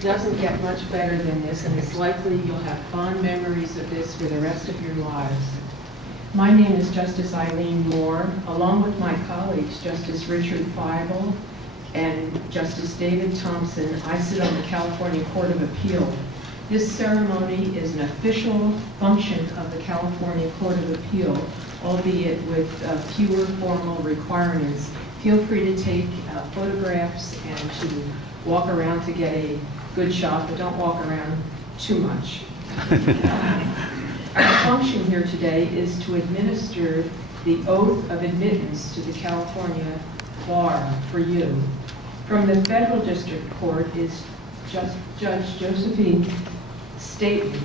doesn't get much better than this, and it's likely you'll have fond memories of this for the rest of your lives. My name is Justice Eileen Moore. Along with my colleagues, Justice Richard Feibel and Justice David Thompson, I sit on the California Court of Appeal. This ceremony is an official function of the California Court of Appeal, albeit with fewer formal requirements. Feel free to take photographs and to walk around to get a good shot, but don't walk around too much. Our function here today is to administer the oath of admittance to the California Bar for you. From the Federal District Court is Judge Josephine Staten.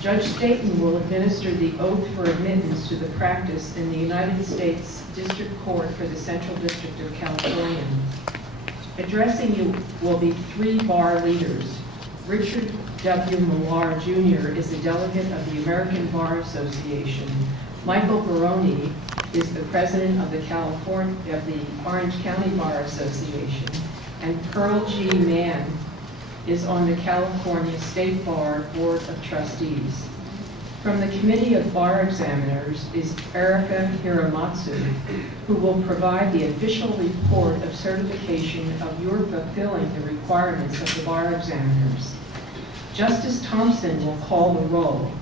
Judge Staten will administer the oath for admittance to the practice in the United States District Court for the Central District of California. Addressing you will be three bar leaders. Richard W. Millar Jr. is a delegate of the American Bar Association. Michael Baroni is the president of the Orange County Bar Association. And Pearl G. Mann is on the California State Bar Board of Trustees. From the Committee of Bar Examiners is Erica Hiramatsu, who will provide the official report of certification of your fulfilling the requirements of the bar examiners. Justice Thompson will call the roll.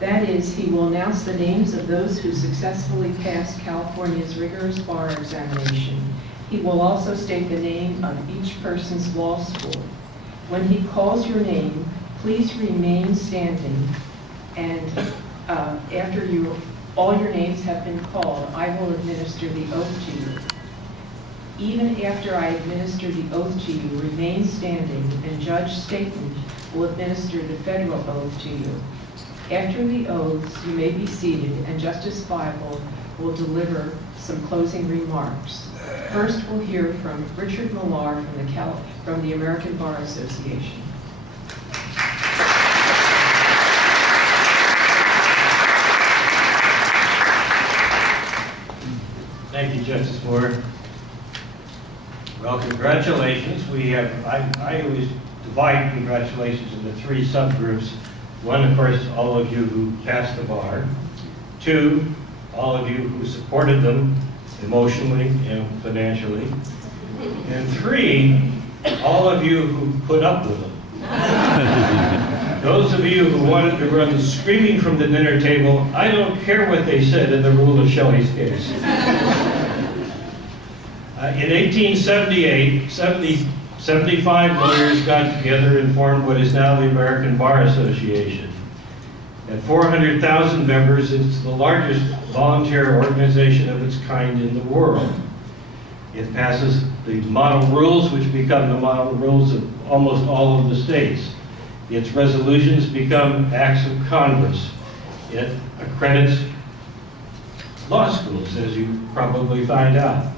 That is, he will announce the names of those who successfully passed California's rigorous bar examination. He will also state the name of each person's law school. When he calls your name, please remain standing, and after all your names have been called, I will administer the oath to you. Even after I administer the oath to you, remain standing, and Judge Staten will administer the federal oath to you. After the oaths, you may be seated, and Justice Feibel will deliver some closing remarks. First, we'll hear from Richard Millar from the American Bar Association. Thank you, Justice Moore. Well, congratulations. I always divide congratulations into three subgroups. One, of course, all of you who passed the bar. Two, all of you who supported them emotionally and financially. And three, all of you who put up with them. Those of you who wanted to run screaming from the dinner table, I don't care what they said in the rule of Shelley's case. In 1878, 75 lawyers got together and formed what is now the American Bar Association. At 400,000 members, it's the largest volunteer organization of its kind in the world. It passes the model rules, which become the model rules of almost all of the states. Its resolutions become acts of Congress. It accredits law schools, as you probably found out.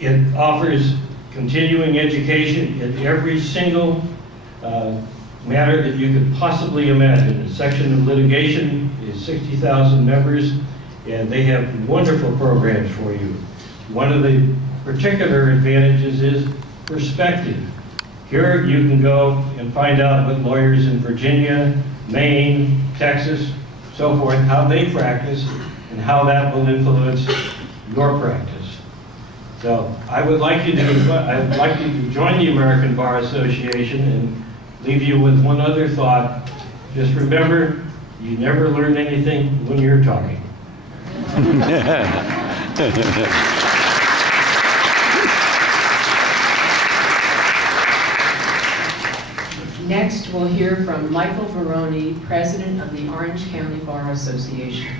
It offers continuing education in every single matter that you could possibly imagine. The section of litigation is 60,000 members, and they have wonderful programs for you. One of the particular advantages is perspective. Here you can go and find out what lawyers in Virginia, Maine, Texas, so forth, how they practice and how that will influence your practice. So I would like you to join the American Bar Association and leave you with one other thought. Just remember, you never learn anything when you're talking. Next, we'll hear from Michael Baroni, president of the Orange County Bar Association.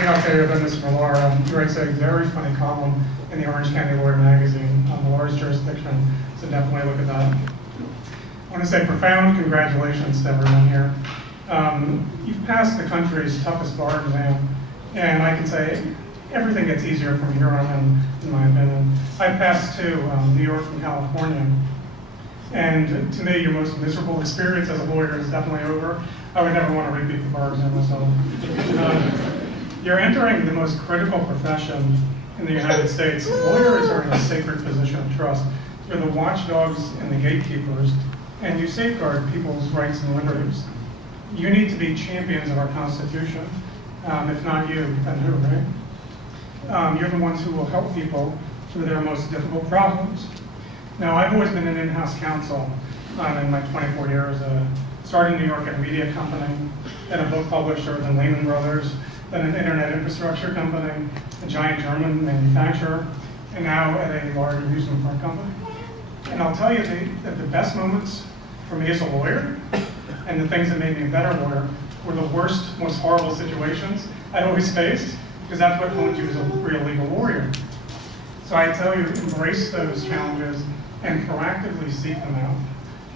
I'll tell you about Mr. Millar. He writes a very funny column in the Orange County Lawyer magazine on Millar's jurisdiction, so definitely look at that. I want to say profound congratulations to everyone here. You've passed the country's toughest bar exam, and I can say everything gets easier from here on in my opinion. I passed two, New York and California, and to me, your most miserable experience as a lawyer is definitely over. I would never want to repeat the bar exam myself. You're entering the most critical profession in the United States, lawyers are in a sacred position of trust. You're the watchdogs and the gatekeepers, and you safeguard people's rights and liberties. You need to be champions of our Constitution. If not you, then who, right? You're the ones who will help people through their most difficult problems. Now, I've always been an in-house counsel in my 24 years. Started in New York at a media company, then a book publisher, then Lehman Brothers, then an internet infrastructure company, a giant German manufacturer, and now at a large amusement park company. And I'll tell you that the best moments for me as a lawyer, and the things that made me a better lawyer, were the worst, most horrible situations I'd always faced, because that's what honed you as a real legal warrior. So I tell you, embrace those challenges and proactively seek them out.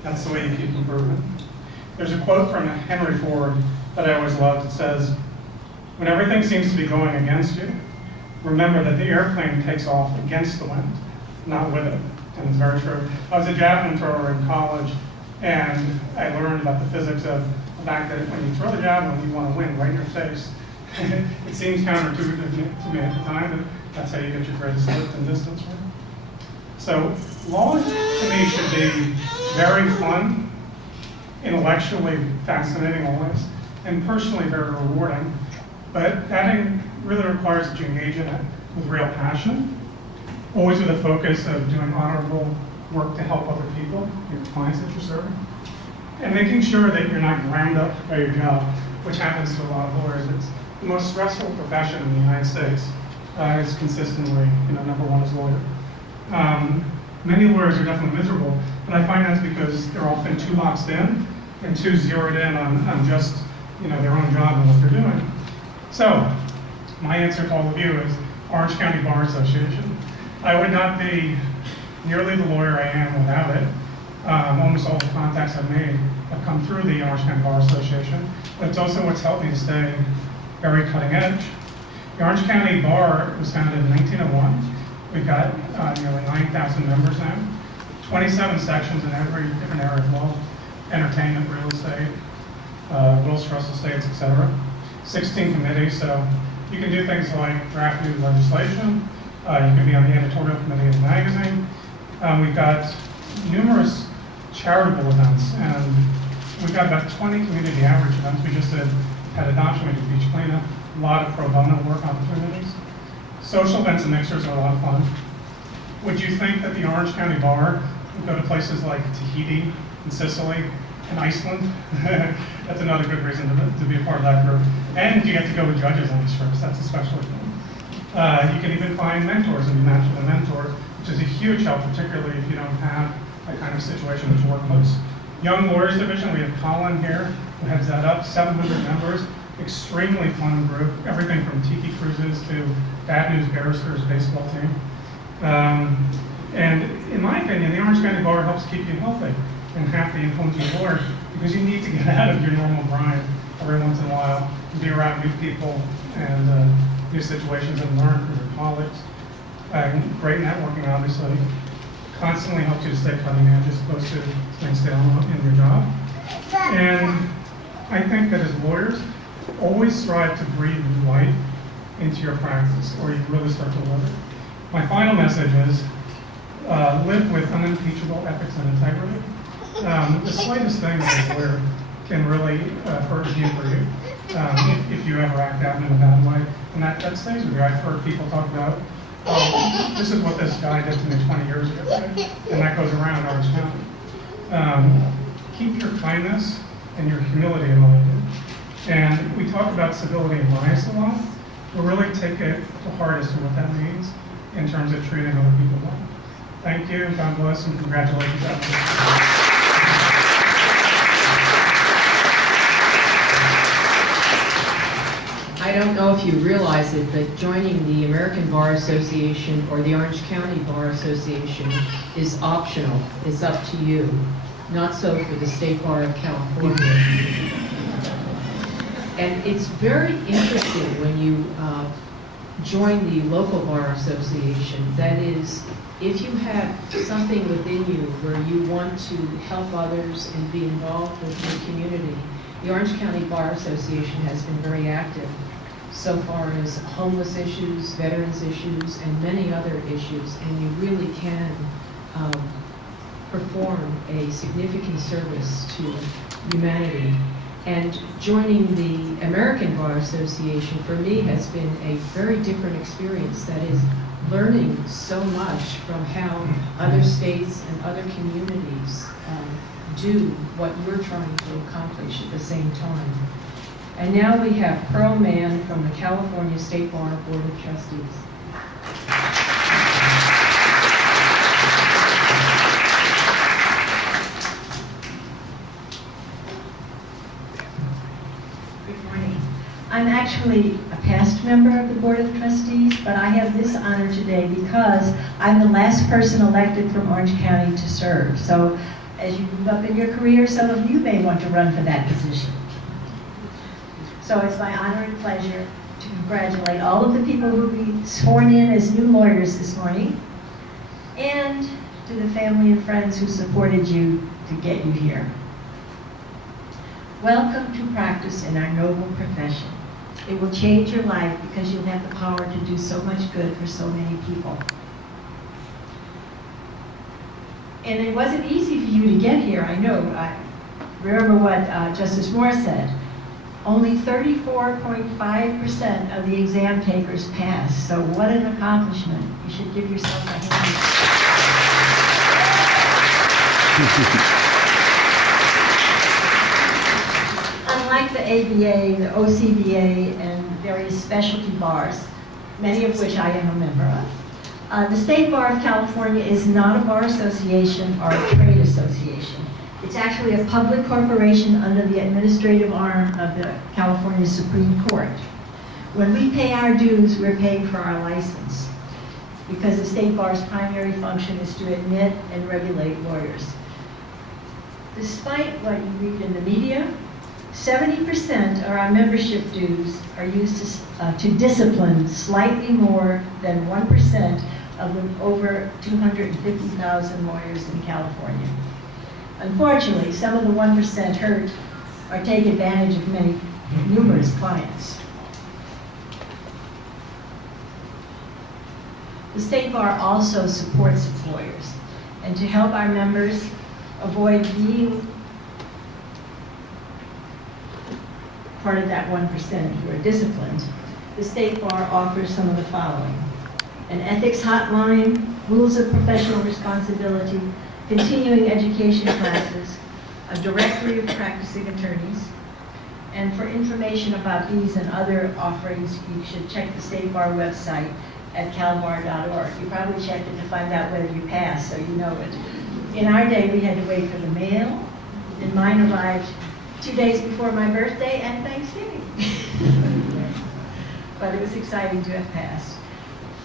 That's the way you keep improving. There's a quote from Henry Ford that I always loved. It says, "When everything seems to be going against you, remember that the airplane takes off against the wind, not with it." And it's very true. I was a javelin thrower in college, and I learned about the physics of the fact that when you throw the javelin, you want to win right in your face. It seems counterintuitive to me at the time, but that's how you get your greatest lift and distance. Right? So law to me should be very fun, intellectually fascinating always, and personally very rewarding. But that really requires that you engage in it with real passion, always with a focus of doing honorable work to help other people, your clients that you're serving, and making sure that you're not ground up by your job, which happens to a lot of lawyers. It's the most stressful profession in the United States. It's consistently, number one as a lawyer. Many lawyers are definitely miserable, but I find that's because they're often too boxed in and too zeroed in on just their own job and what they're doing. So, my answer to all of you is Orange County Bar Association. I would not be nearly the lawyer I am without it. Almost all the contacts I've made have come through the Orange County Bar Association, but it's also what's helped me to stay very cutting edge. The Orange County Bar was founded in 1901. We've got nearly 9,000 members now, 27 sections in every different area of law, entertainment, real estate, wills, trust estates, etc. 16 committees, so you can do things like draft new legislation. You can be on the editorial committee of the magazine. We've got numerous charitable events, and we've got about 20 community outreach events. We just had adoption, we did beach cleanup, a lot of pro bono work opportunities. Social events and mixers are a lot of fun. Would you think that the Orange County Bar would go to places like Tahiti and Sicily and Iceland? That's another good reason to be a part of that group. And you get to go with judges on these trips. That's especially fun. You can even find mentors and be matched with a mentor, which is a huge help, particularly if you don't have that kind of situation at your workplace. Young Lawyers Division, we have Colin here, who heads that up, 700 members, extremely fun group, everything from tiki cruises to Bad News Barristers baseball team. And in my opinion, the Orange County Bar helps keep you healthy and happy and home to your lawyer, because you need to get out of your normal grind every once in a while and be around new people and new situations and learn from your colleagues. Great networking, obviously. Constantly helps you to stay cutting edge as opposed to staying still in your job. And I think that as lawyers, always strive to breathe life into your practice, or you really start to love it. My final message is live with unimpeachable ethics and integrity. The slightest thing as a lawyer can really hurt you for you if you ever act out in a bad way, and that stays with you. I've heard people talk about, oh, this is what this guy did to me 20 years ago, and that goes around Orange County. Keep your kindness and your humility in mind. And we talk about civility and bias a lot, but really take it to heart as to what that means in terms of treating other people well. Thank you, God bless, and congratulations. I don't know if you realize it, but joining the American Bar Association or the Orange County Bar Association is optional. It's up to you. Not so for the State Bar of California. And it's very interesting when you join the local bar association. That is, if you have something within you where you want to help others and be involved with your community, the Orange County Bar Association has been very active. so far as homeless issues, veterans issues, and many other issues, and you really can perform a significant service to humanity. And joining the American Bar Association for me has been a very different experience. That is, learning so much from how other states and other communities do what we're trying to accomplish at the same time. And now we have Pearl Mann from the California State Bar Board of Trustees. Good morning. I'm actually a past member of the Board of Trustees, but I have this honor today because I'm the last person elected from Orange County to serve. So as you move up in your career, some of you may want to run for that position. So it's my honor and pleasure to congratulate all of the people who will be sworn in as new lawyers this morning, and to the family and friends who supported you to get you here. Welcome to practice in our noble profession. It will change your life because you'll have the power to do so much good for so many people. And it wasn't easy for you to get here, I know. I remember what Justice Moore said. Only 34.5% of the exam takers pass. So what an accomplishment. You should give yourself a hand. Unlike the ABA, the OCBA, and various specialty bars, many of which I am a member of, the State Bar of California is not a bar association or a trade association. It's actually a public corporation under the administrative arm of the California Supreme Court. When we pay our dues, we're paying for our license, because the State Bar's primary function is to admit and regulate lawyers. Despite what you read in the media, 70% of our membership dues are used to discipline slightly more than 1% of the over 250,000 lawyers in California. Unfortunately, some of the 1% hurt or take advantage of numerous clients. The State Bar also supports its lawyers, and to help our members avoid being part of that 1% who are disciplined, the State Bar offers some of the following: an ethics hotline, rules of professional responsibility, continuing education classes, a directory of practicing attorneys, and for information about these and other offerings, you should check the State Bar website at calbar.org. You probably checked it to find out whether you passed, so you know it. In our day, we had to wait for the mail, and mine arrived 2 days before my birthday and Thanksgiving. But it was exciting to have passed.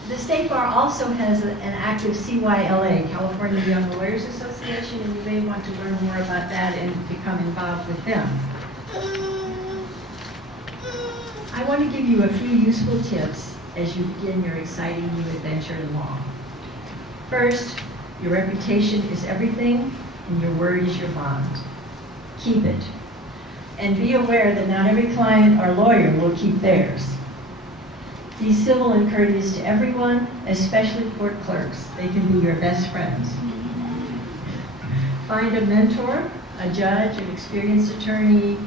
The State Bar also has an active CYLA, California Young Lawyers Association, and you may want to learn more about that and become involved with them. I want to give you a few useful tips as you begin your exciting new adventure in law. First, your reputation is everything, and your word is your bond. Keep it. And be aware that not every client or lawyer will keep theirs. Be civil and courteous to everyone, especially court clerks. They can be your best friends. Find a mentor, a judge, an experienced attorney,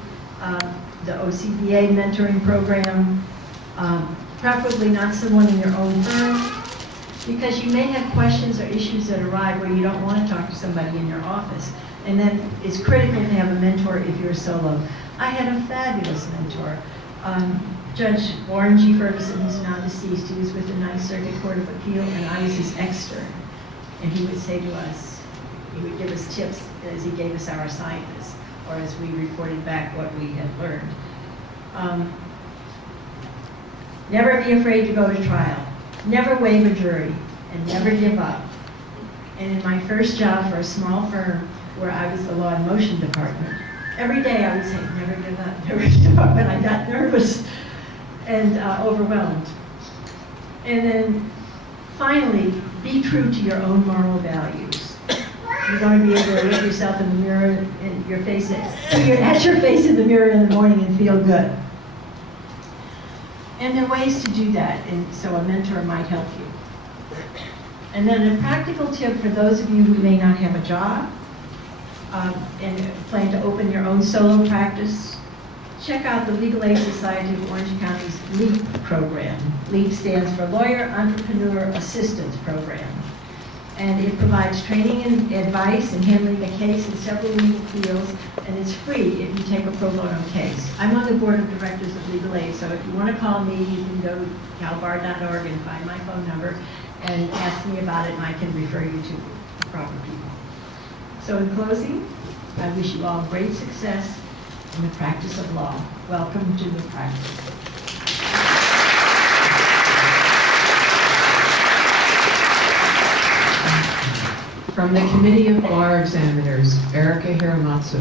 the OCBA mentoring program, preferably not someone in your own firm, because you may have questions or issues that arrive where you don't want to talk to somebody in your office. And then it's critical to have a mentor if you're solo. I had a fabulous mentor. Judge Warren G. Ferguson, who's now deceased, he was with the Ninth Circuit Court of Appeal, and I was his extern. And he would say to us, he would give us tips as he gave us our assignments, or as we reported back what we had learned. Never be afraid to go to trial. Never waive a jury, and never give up. And in my first job for a small firm where I was the law and motion department, every day I would say, never give up, never give up, and I got nervous and overwhelmed. And then finally, be true to your own moral values. You're going to be able to look yourself in the mirror, at your face in the mirror in the morning and feel good. And there are ways to do that, and so a mentor might help you. And then a practical tip for those of you who may not have a job and plan to open your own solo practice, check out the Legal Aid Society of Orange County's LEAP program. LEAP stands for Lawyer Entrepreneur Assistance Program. And it provides training and advice in handling the case in several legal fields, and it's free if you take a pro bono case. I'm on the board of directors of Legal Aid, so if you want to call me, you can go to calbar.org and find my phone number and ask me about it, and I can refer you to the proper people. So in closing, I wish you all great success in the practice of law. Welcome to the practice. From the Committee of Bar Examiners, Erica Hiramatsu.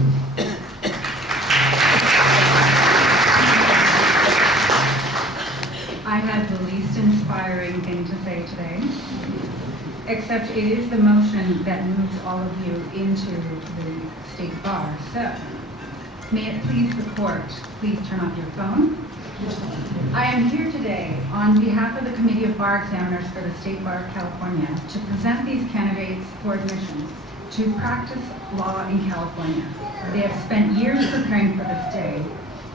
I had the least inspiring thing to say today, except it is the motion that moves all of you into the state bar. So, may it please the court, please turn off your phone. I am here today on behalf of the Committee of Bar Examiners for the State Bar of California to present these candidates for admission to practice law in California. They have spent years preparing for this day.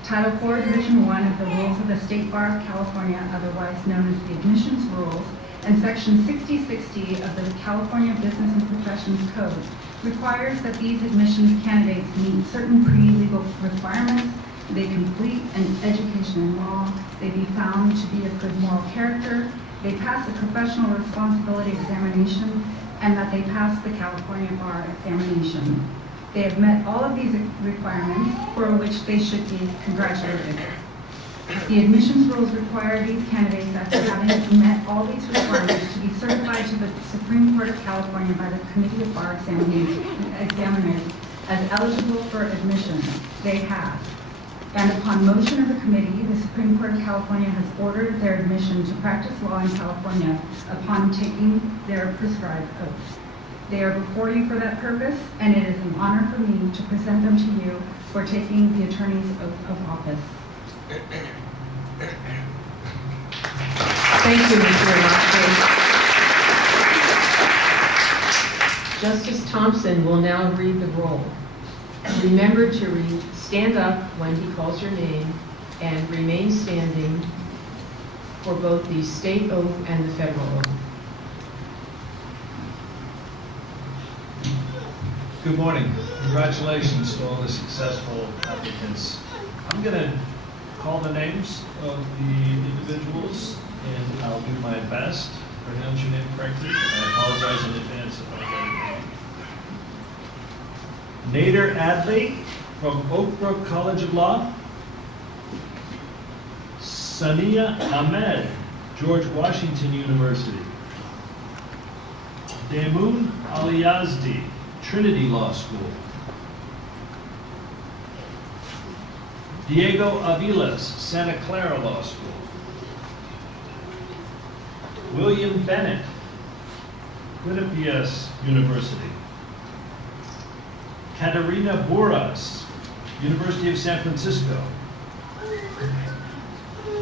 Title IV, Division 1 of the Rules of the State Bar of California, otherwise known as the Admissions Rules, and Section 6060 of the California Business and Professions Code requires that these admissions candidates meet certain pre-legal requirements. They complete an education in law, they be found to be of good moral character, they pass a professional responsibility examination, and that they pass the California Bar examination. They have met all of these requirements, for which they should be congratulated. The admissions rules require these candidates, after having met all these requirements, to be certified to the Supreme Court of California by the Committee of Bar Examiners as eligible for admission. They have. And upon motion of the committee, the Supreme Court of California has ordered their admission to practice law in California upon taking their prescribed oath. They are before you for that purpose, and it is an honor for me to present them to you for taking the attorney's oath of office. Thank you, Ms. Hiramatsu. Justice Thompson will now read the roll. Remember to stand up when he calls your name and remain standing for both the state oath and the federal oath. Good morning. Congratulations to all the successful applicants. I'm going to call the names of the individuals, and I'll do my best to pronounce your name correctly. I apologize in advance if I get it wrong. Nader Adley from Oak Brook College of Law. Sania Ahmed, George Washington University. Damoun Aliyazdi, Trinity Law School. Diego Aviles, Santa Clara Law School. William Bennett, Quinnipiac University. Katerina Boras, University of San Francisco.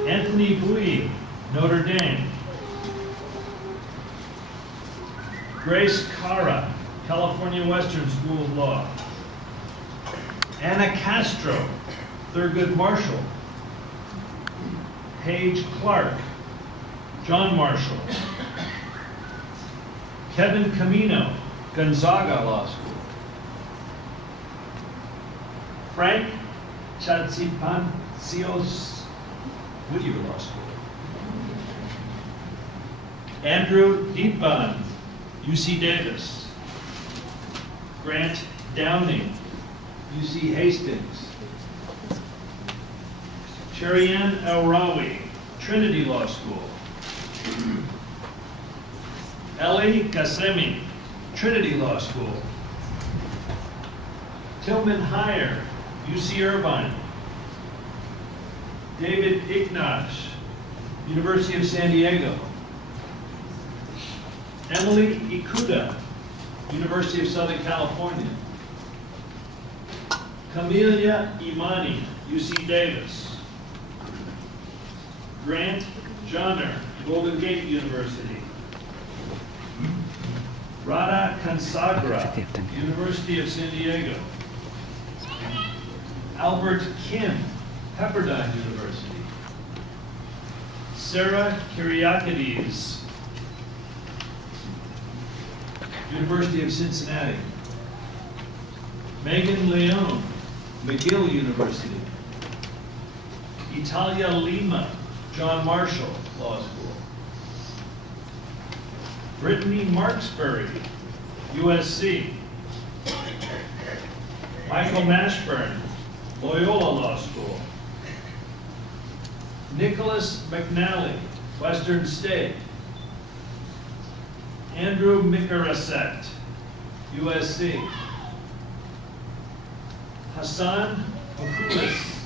Anthony Bui, Notre Dame. Grace Cara, California Western School of Law. Anna Castro, Thurgood Marshall. Paige Clark, John Marshall. Kevin Camino, Gonzaga Law School. Frank Chatsipancios, Whittier Law School. Andrew Deepbond, UC Davis. Grant Downing, UC Hastings. Cherianne El-Rawi, Trinity Law School. Ellie Qasemi, Trinity Law School. Tillman Heyer, UC Irvine. David Ignach, University of San Diego. Emily Ikuda, University of Southern California. Camelia Imani, UC Davis. Grant Johnner, Golden Gate University. Radha Kansagra, University of San Diego. Albert Kim, Pepperdine University. Sarah Kyriakides, University of Cincinnati. Megan Leone, McGill University. Italia Lima, John Marshall Law School. Brittany Marksbury, USC. Michael Mashburn, Loyola Law School. Nicholas McNally, Western State. Andrew Mikaraset, USC. Hassan Okulis,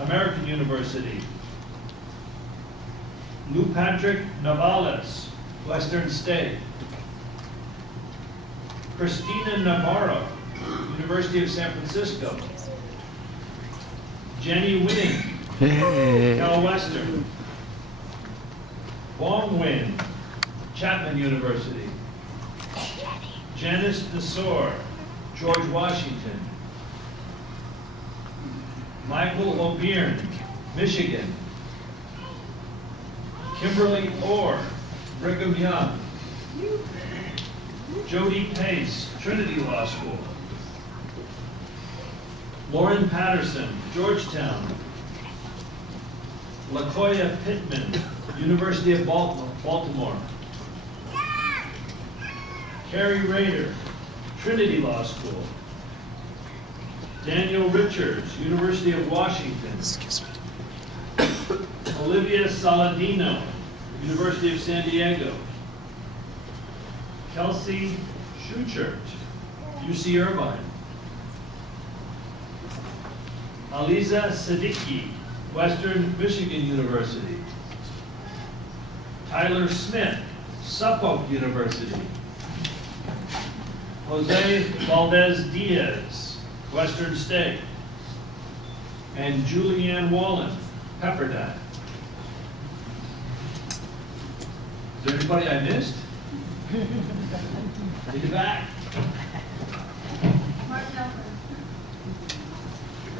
American University. Lou Patrick Navales, Western State. Christina Navarro, University of San Francisco. Jennie Winning, Cal Western. Wong Win, Chapman University. Janice Desor, George Washington. Michael O'Byrne, Michigan. Kimberly Orr, Brigham Young. Jody Pace, Trinity Law School. Lauren Patterson, Georgetown. LaKoya Pittman, University of Baltimore. Carrie Rader, Trinity Law School. Daniel Richards, University of Washington. Olivia Saladino, University of San Diego. Kelsey Schuchert, UC Irvine. Aliza Siddiqui, Western Michigan University. Tyler Smith, Suffolk University. Jose Valdez Diaz, Western State. And Julianne Wallen, Pepperdine. Is there anybody I missed? In the back.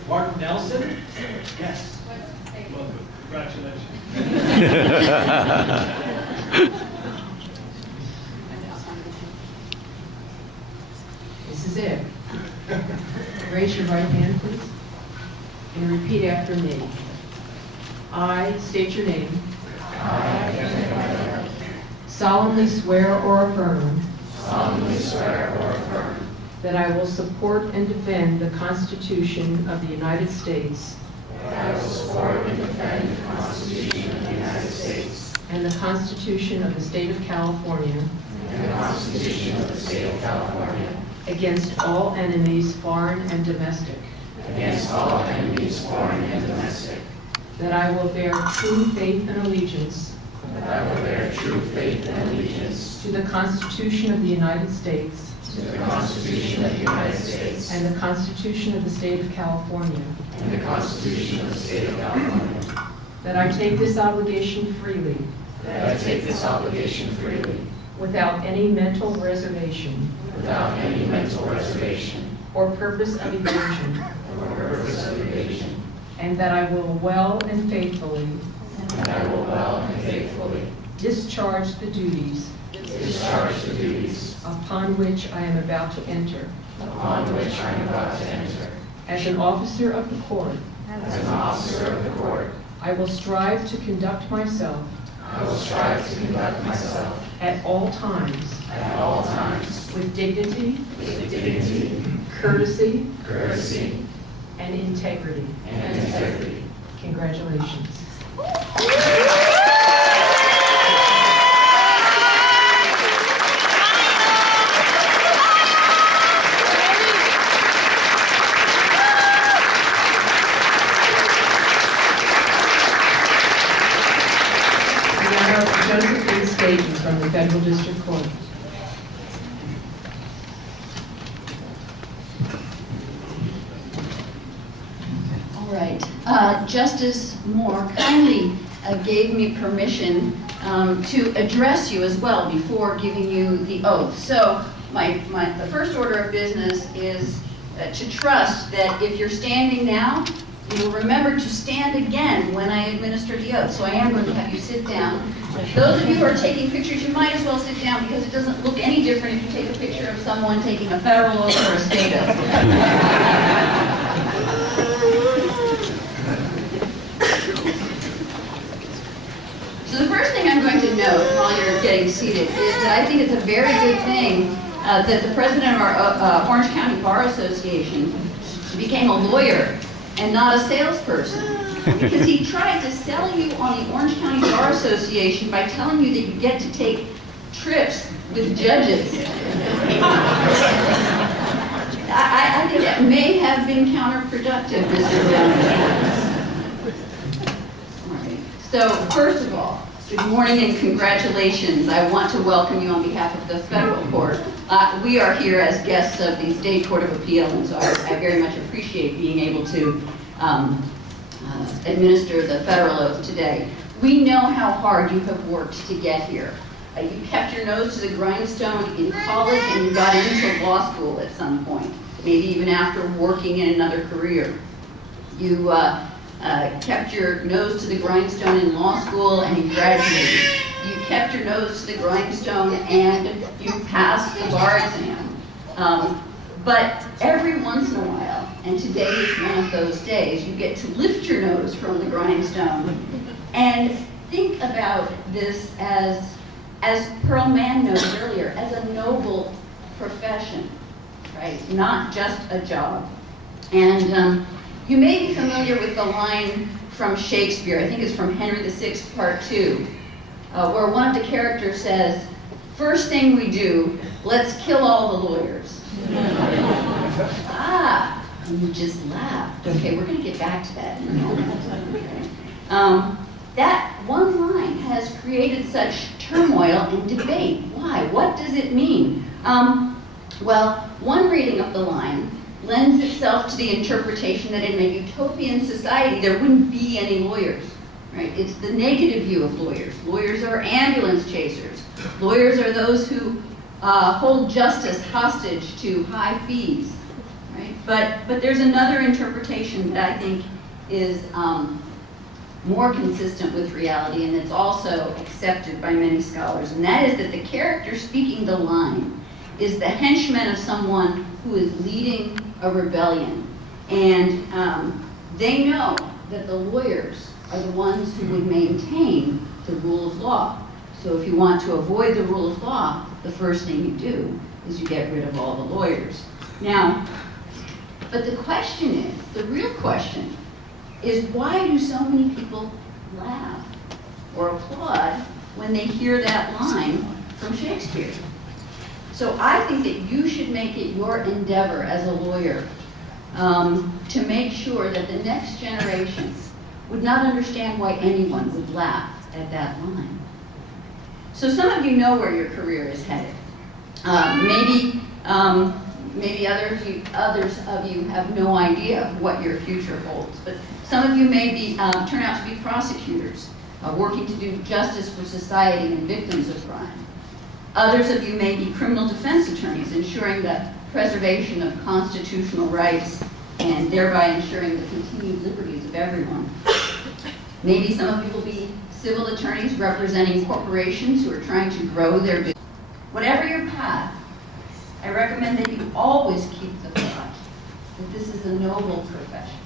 Mark Nelson? Yes. Welcome. Congratulations. This is it. Raise your right hand, please, and repeat after me. I state your name. Solemnly swear or affirm. That I will support and defend the Constitution of the United States. And the Constitution of the State of California. Against all enemies, foreign and domestic. That I will bear true faith and allegiance. To the Constitution of the United States. And the Constitution of the State of California. That I take this obligation freely. Without any mental reservation. Or purpose of evasion. And that I will well and faithfully. Discharge the duties. Upon which I am about to enter. As an officer of the court. I will strive to conduct myself. At all times. With dignity. Courtesy. And integrity. Congratulations. Josephine Staten from the Federal District Court. All right. Justice Moore kindly gave me permission to address you as well before giving you the oath. So the first order of business is to trust that if you're standing now, you'll remember to stand again when I administer the oath. So I am going to have you sit down. Those of you who are taking pictures, you might as well sit down because it doesn't look any different if you take a picture of someone taking a federal oath or a state oath. So the first thing I'm going to note while you're getting seated is that I think it's a very good thing that the president of our Orange County Bar Association became a lawyer and not a salesperson. Because he tried to sell you on the Orange County Bar Association by telling you that you get to take trips with judges. I think that may have been counterproductive, Mr. Jones. All right. So, first of all, good morning and congratulations. I want to welcome you on behalf of the federal court. We are here as guests of the State Court of Appeal, and so I very much appreciate being able to administer the federal oath today. We know how hard you have worked to get here. You kept your nose to the grindstone in college and you got into law school at some point, maybe even after working in another career. You kept your nose to the grindstone in law school and you graduated. You kept your nose to the grindstone and you passed the bar exam. But every once in a while, and today is one of those days, you get to lift your nose from the grindstone and think about this as Pearl Mann noted earlier, as a noble profession, right? Not just a job. And you may be familiar with the line from Shakespeare, I think it's from Henry VI, Part 2, where one of the characters says, "First thing we do, let's kill all the lawyers." And you just laughed. Okay, we're going to get back to that in a moment. That one line has created such turmoil and debate. Why? What does it mean? Well, one reading of the line lends itself to the interpretation that in a utopian society there wouldn't be any lawyers. Right? It's the negative view of lawyers. Lawyers are ambulance chasers. Lawyers are those who hold justice hostage to high fees. Right? But there's another interpretation that I think is more consistent with reality, and it's also accepted by many scholars, and that is that the character speaking the line is the henchman of someone who is leading a rebellion. And they know that the lawyers are the ones who would maintain the rule of law. So if you want to avoid the rule of law, the first thing you do is you get rid of all the lawyers. Now, but the question is, the real question is, why do so many people laugh or applaud when they hear that line from Shakespeare? So I think that you should make it your endeavor as a lawyer to make sure that the next generation would not understand why anyone would laugh at that line. So some of you know where your career is headed. Maybe others of you have no idea what your future holds. But some of you may turn out to be prosecutors, working to do justice for society and victims of crime. Others of you may be criminal defense attorneys, ensuring the preservation of constitutional rights and thereby ensuring the continued liberties of everyone. Maybe some of you will be civil attorneys representing corporations who are trying to grow their business. Whatever your path, I recommend that you always keep the thought that this is a noble profession.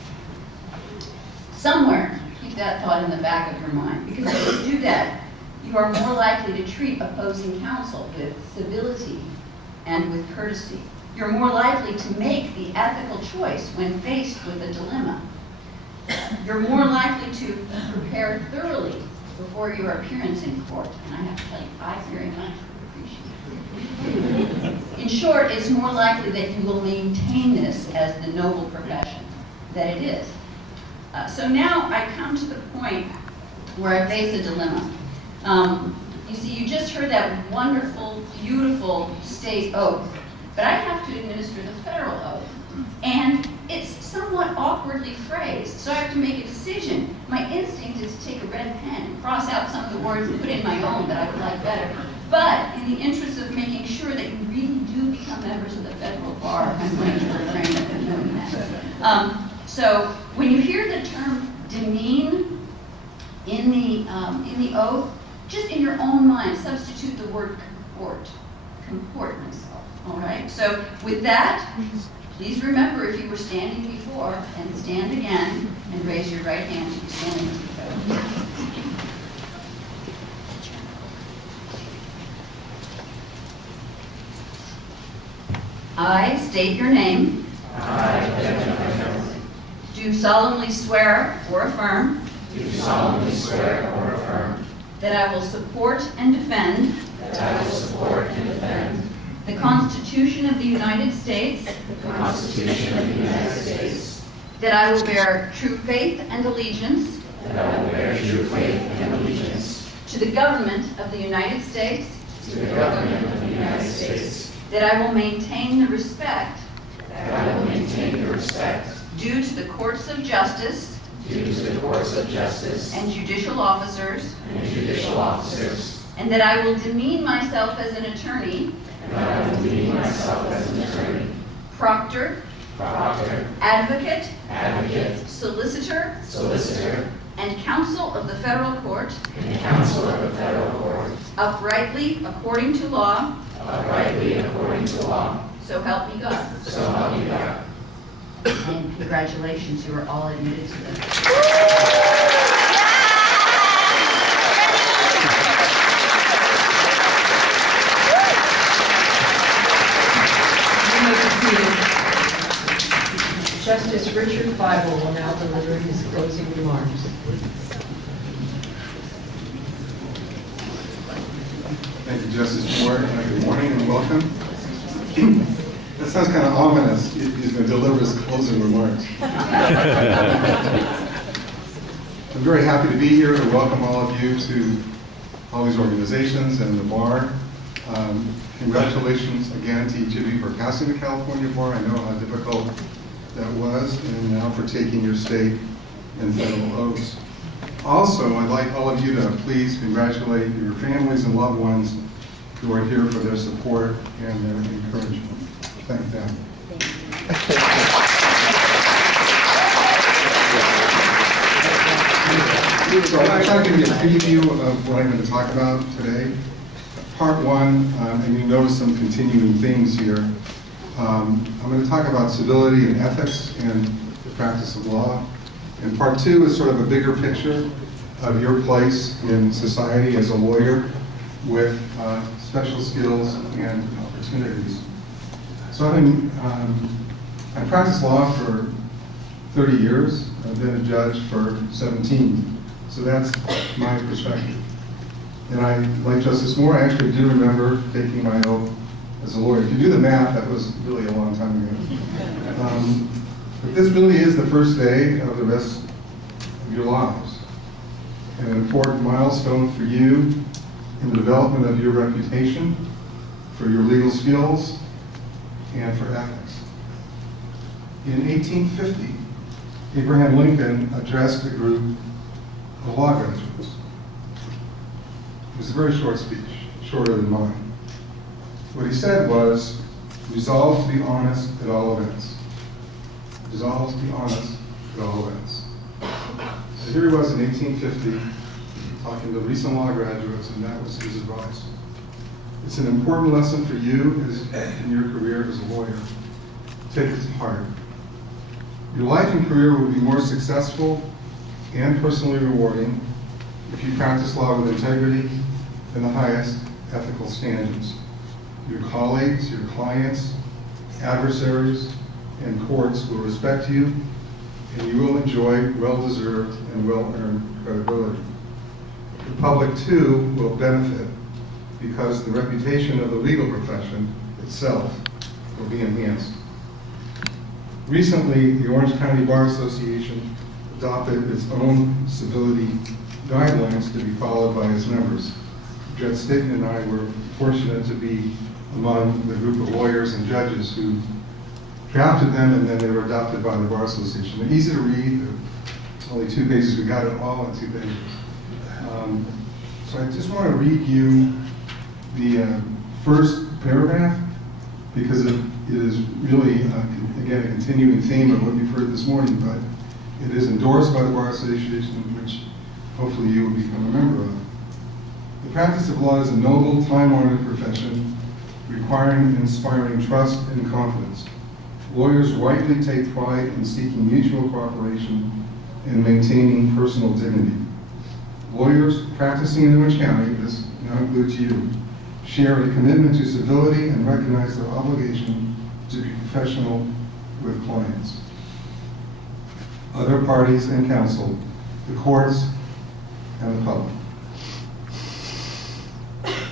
Somewhere, keep that thought in the back of your mind, because if you do that, you are more likely to treat opposing counsel with civility and with courtesy. You're more likely to make the ethical choice when faced with a dilemma. You're more likely to prepare thoroughly before your appearance in court. And I have to tell you, I very much appreciate it. In short, it's more likely that you will maintain this as the noble profession that it is. So now I come to the point where I face a dilemma. You see, you just heard that wonderful, beautiful state oath, but I have to administer the federal oath. And it's somewhat awkwardly phrased, so I have to make a decision. My instinct is to take a red pen up the words and put in my own that I would like better. But in the interest of making sure that you really do become members of the federal bar, I'm going to refrain from doing that. So when you hear the term demean in the oath, just in your own mind, substitute the word comport myself. All right. So with that, please remember if you were standing before, and stand again, and raise your right hand to be standing with the federal. I state your name. I, Jennie, do solemnly swear or affirm do solemnly swear or affirm that I will support and defend that I will support and defend the Constitution of the United States, the Constitution of the United States, that I will bear true faith and allegiance that I will bear true faith and allegiance to the government of the United States, to the government of the United States, that I will maintain the respect that I will maintain the respect due to the courts of justice due to the courts of justice and judicial officers, and judicial officers, and that I will demean myself as an attorney, and that I will demean myself as an attorney, proctor, proctor, advocate, advocate, solicitor, solicitor, and counsel of the federal court, and counsel of the federal court, uprightly according to law, uprightly according to law. so help me God. So help me God. And congratulations, you are all admitted to the You may be seated. Justice Richard Feibel will now deliver his closing remarks. Thank you, Justice Moore. Good morning and welcome. That sounds kind of ominous. He's going to deliver his closing remarks. I'm very happy to be here to welcome all of you to all these organizations and the bar. Congratulations again to each of you for passing the California bar. I know how difficult that was, and now for taking your state and federal oaths. Also, I'd like all of you to please congratulate your families and loved ones who are here for their support and their encouragement. Thank them. So I'm trying to give you a preview of what I'm going to talk about today. Part one, and you notice some continuing themes here. I'm going to talk about civility and ethics and the practice of law. And part two is sort of a bigger picture of your place in society as a lawyer with special skills and opportunities. So I practiced law for 30 years. I've been a judge for 17. So that's my perspective. And I, like Justice Moore, I actually do remember taking my oath as a lawyer. If you do the math, that was really a long time ago. But this really is the first day of the rest of your lives. An important milestone for you in the development of your reputation, for your legal skills, and for ethics. In 1850, Abraham Lincoln addressed a group of law graduates. It was a very short speech, shorter than mine. What he said was, resolve to be honest at all events. Resolve to be honest at all events. So here he was in 1850, talking to recent law graduates, and that was his advice. It's an important lesson for you in your career as a lawyer. Take it to heart. Your life and career will be more successful and personally rewarding if you practice law with integrity and the highest ethical standards. Your colleagues, your clients, adversaries, and courts will respect you, and you will enjoy well-deserved and well-earned credibility. The public, too, will benefit because the reputation of the legal profession itself will be enhanced. Recently, the Orange County Bar Association adopted its own civility guidelines to be followed by its members. Judge Staten and I were fortunate to be among the group of lawyers and judges who drafted them, and then they were adopted by the Bar Association. They're easy to read. They're only 2 pages. We got it all in 2 pages. So I just want to read you the first paragraph, because it is really, again, a continuing theme of what you've heard this morning, but it is endorsed by the Bar Association, which hopefully you will become a member of. The practice of law is a noble, time-honored profession, requiring and inspiring trust and confidence. Lawyers rightly take pride in seeking mutual cooperation and maintaining personal dignity. Lawyers practicing in Orange County, this now includes you, share a commitment to civility and recognize their obligation to be professional with clients, other parties and counsel, the courts, and the public.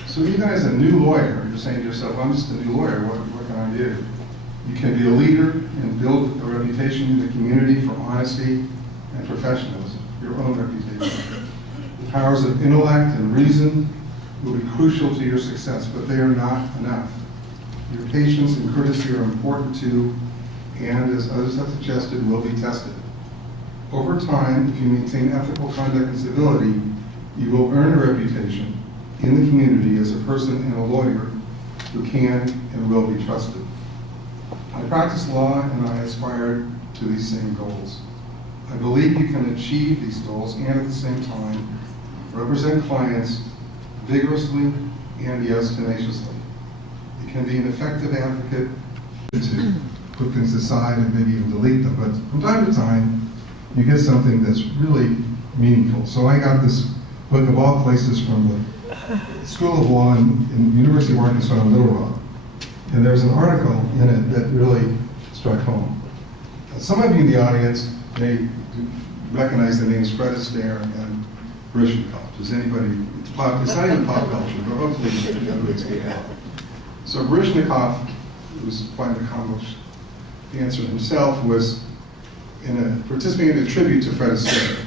So even as a new lawyer, you're saying to yourself, I'm just a new lawyer, what can I do? You can be a leader and build a reputation in the community for honesty and professionalism, your own reputation. The powers of intellect and reason will be crucial to your success, but they are not enough. Your patience and courtesy are important too, and as others have suggested, will be tested. Over time, if you maintain ethical conduct and civility, you will earn a reputation in the community as a person and a lawyer who can and will be trusted. I practice law and I aspire to these same goals. I believe you can achieve these goals and at the same time represent clients vigorously and yes, tenaciously. You can be an effective advocate to put things aside and maybe even delete them, but from time to time you get something that's really meaningful. So I got this book of all places from the School of Law in University of Arkansas in Little Rock. And there's an article in it that really struck home. Some of you in the audience may recognize the names Fred Astaire and Baryshnikov. Does anybody, it's not even pop culture, but hopefully you know who it's about. So Baryshnikov, who was quite an accomplished dancer himself, was participating in a tribute to Fred Astaire.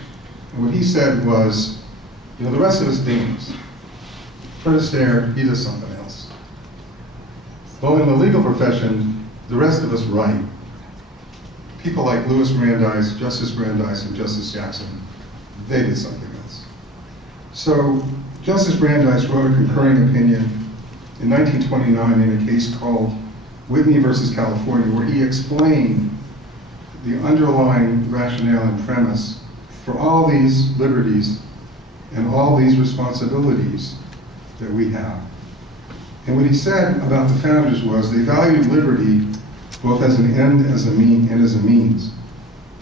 And what he said was, you know, the rest of us dance. Fred Astaire, he does something else. Well, in the legal profession, the rest of us write. People like Louis Brandeis, Justice Brandeis, and Justice Jackson, they did something else. So Justice Brandeis wrote a concurring opinion in 1929 in a case called Whitney versus California, where he explained the underlying rationale and premise for all these liberties and all these responsibilities that we have. And what he said about the founders was they valued liberty both as an end, as a means.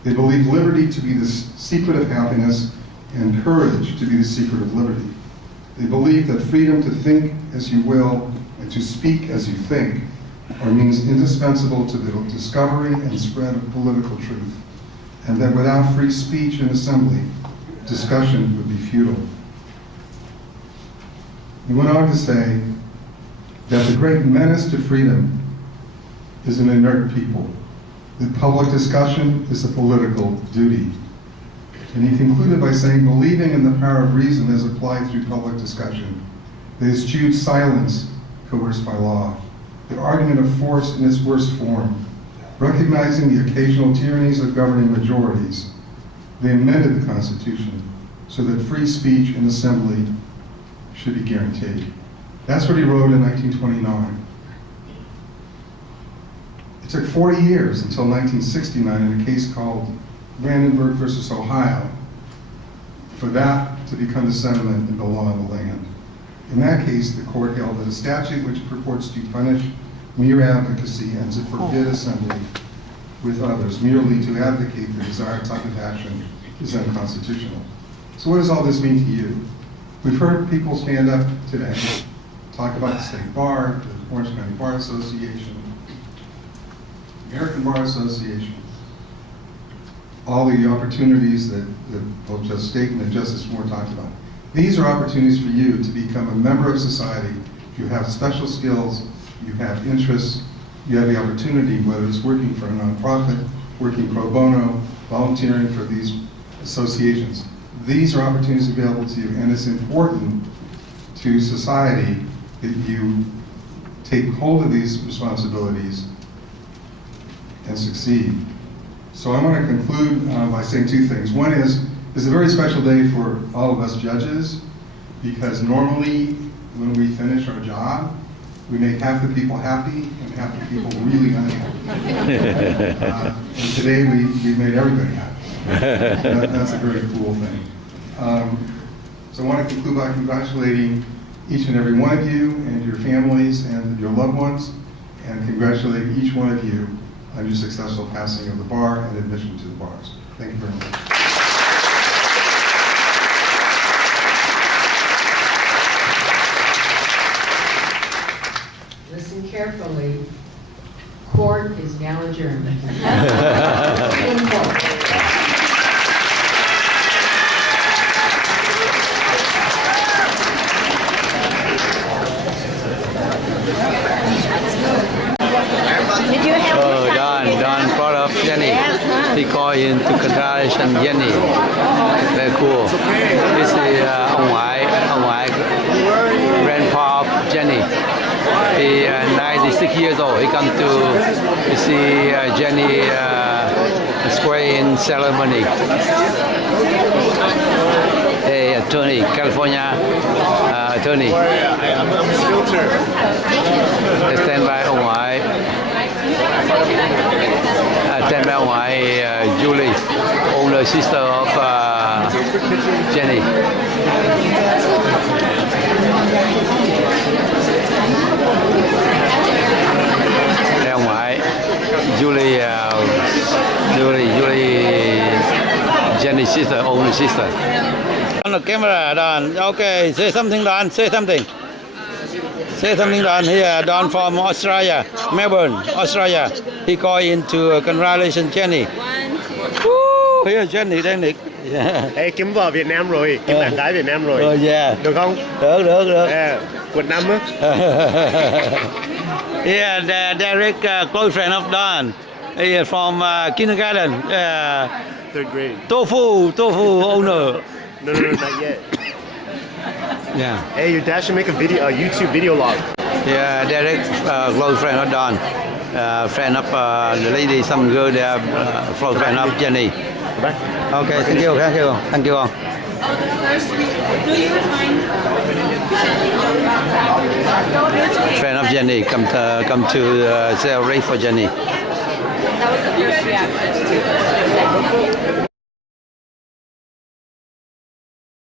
They believed liberty to be the secret of happiness and courage to be the secret of liberty. They believed that freedom to think as you will and to speak as you think are means indispensable to the discovery and spread of political truth, and that without free speech and assembly, discussion would be futile. He went on to say that the great menace to freedom is an inert people, that public discussion is a political duty. And he concluded by saying, believing in the power of reason as applied through public discussion, they eschewed silence coerced by law, the argument of force in its worst form, recognizing the occasional tyrannies of governing majorities. They amended the Constitution so that free speech and assembly should be guaranteed. That's what he wrote in 1929. It took 40 years until 1969 in a case called Brandenburg versus Ohio for that to become the sentiment in the law of the land. In that case, the court held that a statute which purports to punish mere advocacy and to forbid assembly with others merely to advocate the desired type of action is unconstitutional. So what does all this mean to you? We've heard people stand up today, talk about the state bar, the Orange County Bar Association, American Bar Association, all the opportunities that both Justice Staten and Justice Moore talked about. These are opportunities for you to become a member of society. You have special skills, you have interests, you have the opportunity, whether it's working for a nonprofit, working pro bono, volunteering for these associations. These are opportunities available to you, and it's important to society that you take hold of these responsibilities and succeed. So I want to conclude by saying two things. One is, it's a very special day for all of us judges because normally when we finish our job, we make half the people happy and half the people really unhappy. And today we made everybody happy. That's a very cool thing. So I want to conclude by congratulating each and every one of you and your families and your loved ones, and congratulate each one of you on your successful passing of the bar and admission to the bars. Thank you very much. Listen carefully. Court is now adjourned. Don brought up Jennie. He called in to congratulate Jennie. Very cool. This is ông ngoại, grandpa of Jennie. He 96 years old. He come to see Jennie swearing ceremony. Hey, attorney, California attorney. I'm a filter. Stand by ông ngoại. Stand by ông ngoại Julie, older sister of Jennie. Đây ông ngoại Julie, Jennie's sister, older sister. On the camera, Don. Okay, say something, Don. Say something. Say something, Don. Here, Don from Australia, Melbourne, Australia. He called in to congratulate Jennie. Woo, here Jennie, Jennie. Yeah. Ê, kiếm vợ Việt Nam rồi, kiếm bạn gái Việt Nam rồi. Yeah. Được không? Được. Yeah, quần năm á. Yeah, Derek, close friend of Don. He is from kindergarten. Third grade. Tofu owner. No, not yet. Yeah. Hey, your dad should make a YouTube video log. Yeah, Derek, close friend of Don. Friend of the lady, some girl there, close friend of Jennie. Bye. Okay, thank you. Friend of Jennie, come to celebrate for Jennie. That was the first reaction.